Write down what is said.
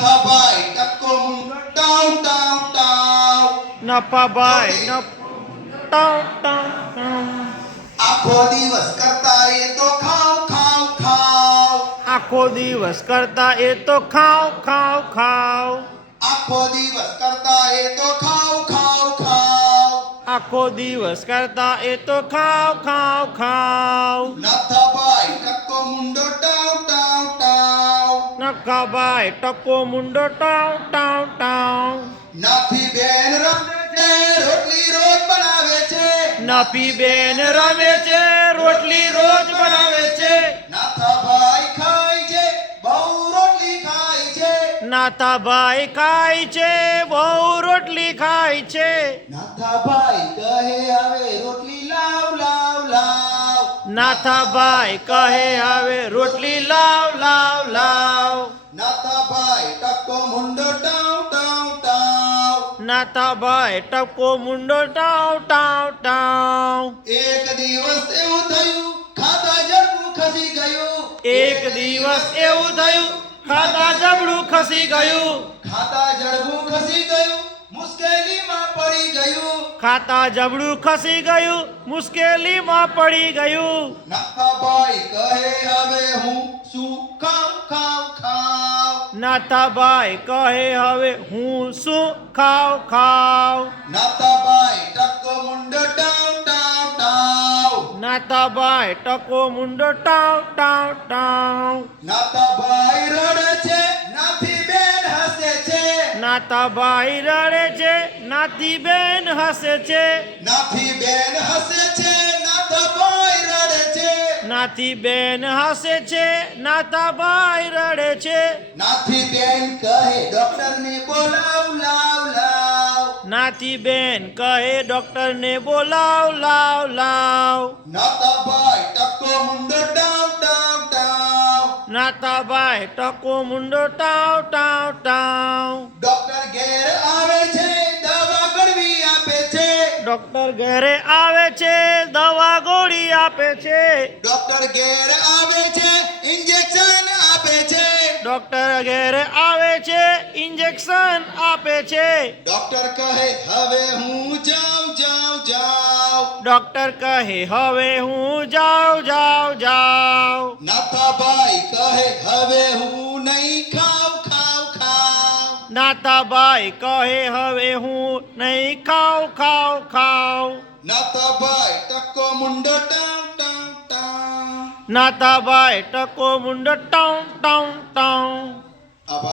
નાથાભાઈ ટક્કો મુંડો ટાઉ ટાઉ ટાઉ નફાભાઈ નફ ટાઉ ટાઉ ટાઉ આખો દિવસ કરતા એ તો ખાવ ખાવ ખાવ આખો દિવસ કરતા એ તો ખાવ ખાવ ખાવ આખો દિવસ કરતા એ તો ખાવ ખાવ ખાવ આખો દિવસ કરતા એ તો ખાવ ખાવ ખાવ નાથાભાઈ ટક્કો મુંડો ટાઉ ટાઉ ટાઉ નખાભાઈ ટકો મુંડો ટાવ ટાવ ટાવ નાથી બેન રમે છે રોટલી રોજ બનાવે છે નફી બેન રમે છે રોટલી રોજ બનાવે છે નાથાભાઈ ખાય છે બહુ રોટલી ખાય છે નાથાભાઈ ખાય છે બહુ રોટલી ખાય છે નાથાભાઈ કહે હવે રોટલી લાવ લાવ લાવ નાથાભાઈ કહે હવે રોટલી લાવ લાવ લાવ નાથાભાઈ ટક્કો મુંડો ટાવ ટાવ ટાવ નાથાભાઈ ટકો મુંડો ટાવ ટાવ ટાવ એક દિવસ એવું થયું ખાતા જડવું ખસી ગયું એક દિવસ એવું થયું ખાતા જબડું ખસી ગયું ખાતા જડવું ખસી ગયું મુશ્કેલીમાં પડી ગયું ખાતા જબડું ખસી ગયું મુશ્કેલીમાં પડી ગયું નાથાભાઈ કહે હવે હું શું ખાવ ખાવ ખાવ નાથાભાઈ કહે હવે હું શું ખાવ ખાવ નાથાભાઈ ટક્કો મુંડો ટાવ ટાવ ટાવ નાથાભાઈ ટકો મુંડો ટાવ ટાવ ટાવ નાથાભાઈ રડે છે નાથી બેન હસે છે નાથાભાઈ રડે છે નાથી બેન હસે છે નાથી બેન હસે છે નાથાભાઈ રડે છે નાથી બેન હસે છે નાથાભાઈ રડે છે નાથી બેન કહે ડોક્ટરને બોલાવ લાવ લાવ નાથી બેન કહે ડોક્ટરને બોલાવ લાવ લાવ નાથાભાઈ ટક્કો મુંડો ટાવ ટાવ ટાવ નાથાભાઈ ટકો મુંડો ટાવ ટાવ ટાવ ડોક્ટર ઘેર આવે છે દવા ગળવી આપે છે ડોક્ટર ઘરે આવે છે દવા ગોળી આપે છે ડોક્ટર ઘેર આવે છે ઇન્જેક્શન આપે છે ડોક્ટર ઘરે આવે છે ઇન્જેક્શન આપે છે ડોક્ટર કહે હવે હું જાઉં જાઉં જાઉં ડોક્ટર કહે હવે હું જાઉં જાઉં જાઉં નાથાભાઈ કહે હવે હું નહીં ખાવ ખાવ ખાવ નાથાભાઈ કહે હવે હું નહીં ખાવ ખાવ ખાવ નાથાભાઈ ટક્કો મુંડો ટાવ ટાવ ટાવ નાથાભાઈ ટકો મુંડો ટાઉં ટાઉં ટાઉં